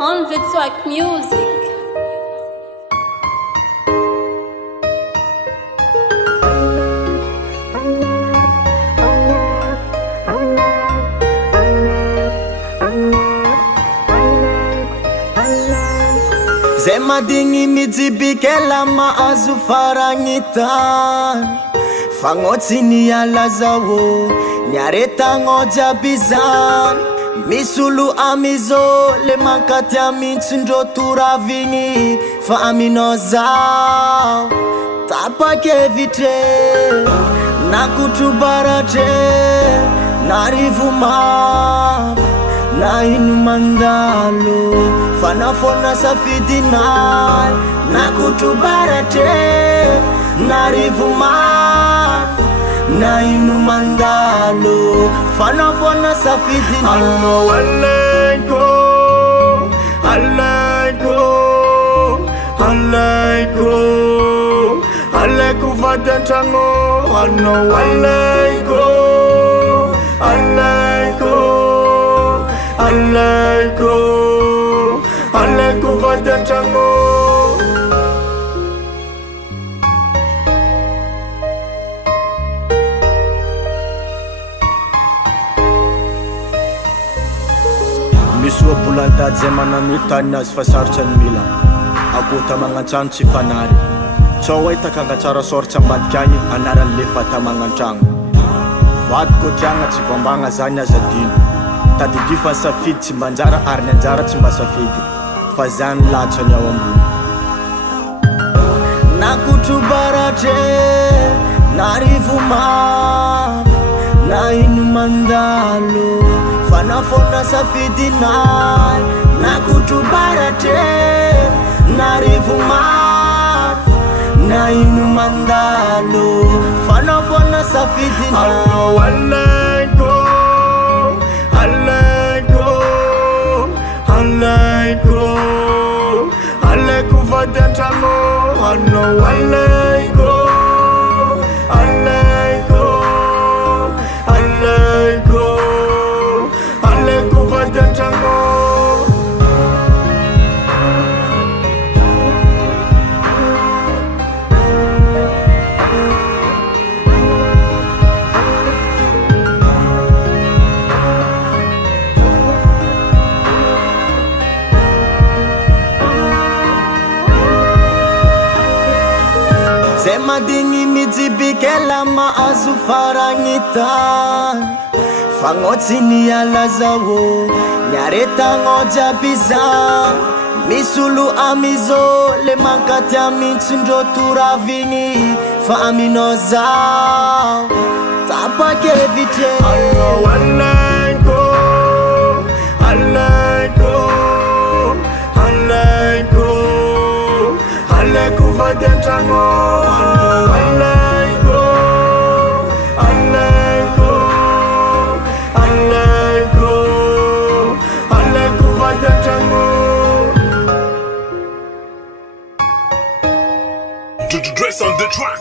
on the track music. Zay madigny mijibikela mahazo faragnitan Fagnotsy niala zao niaretagno jiaby zany Misy olo amizo le mankaty amitsindreo toravigny fa aminao zao Tapakevitry nakotro baratre narivo mafy na ino mandalo fanafona safidinay nakotro baratre narivo mafy na ino mandalo fanafona safidinay Allo alaiko, alaiko, alaiko, alaiko vadan-tragno Allo alaiko, alaiko, alaiko, alaiko vadan-tragno Misy obolantady zay manano tany azy fa sarotra ny mila Akota magnantrano tsy fanary Tsao hoe takangatsara soratra ambadika agny anaran'le fata magnantrano Vadiko tiagna tsy vambagna zany aza dino Tadidio fa safidy tsy mba njara ary ny anjara tsy mba safidy Fa zany latsany ao ambony Nakotro baratre narivo mafy na ino mandalo fanafona safidinay nakotro baratre narivo mafy na ino mandalo fanafona safidinay Allo alaiko, alaiko, alaiko, alaiko vadan-tragno Allo alaiko, alaiko, alaiko, alaiko vadan-tragno Zay madigny mijibikela mahazo faragnitan Fagnotsy niala zao niaretagno jiaby zany Misy olo amizo le mankaty amitsindreo toravigny fa aminao zao Tapakevitry Allo alaiko, alaiko, alaiko, alaiko vadan-tragno Allo alaiko, alaiko, alaiko, alaiko vadan-tragno To dress on the track.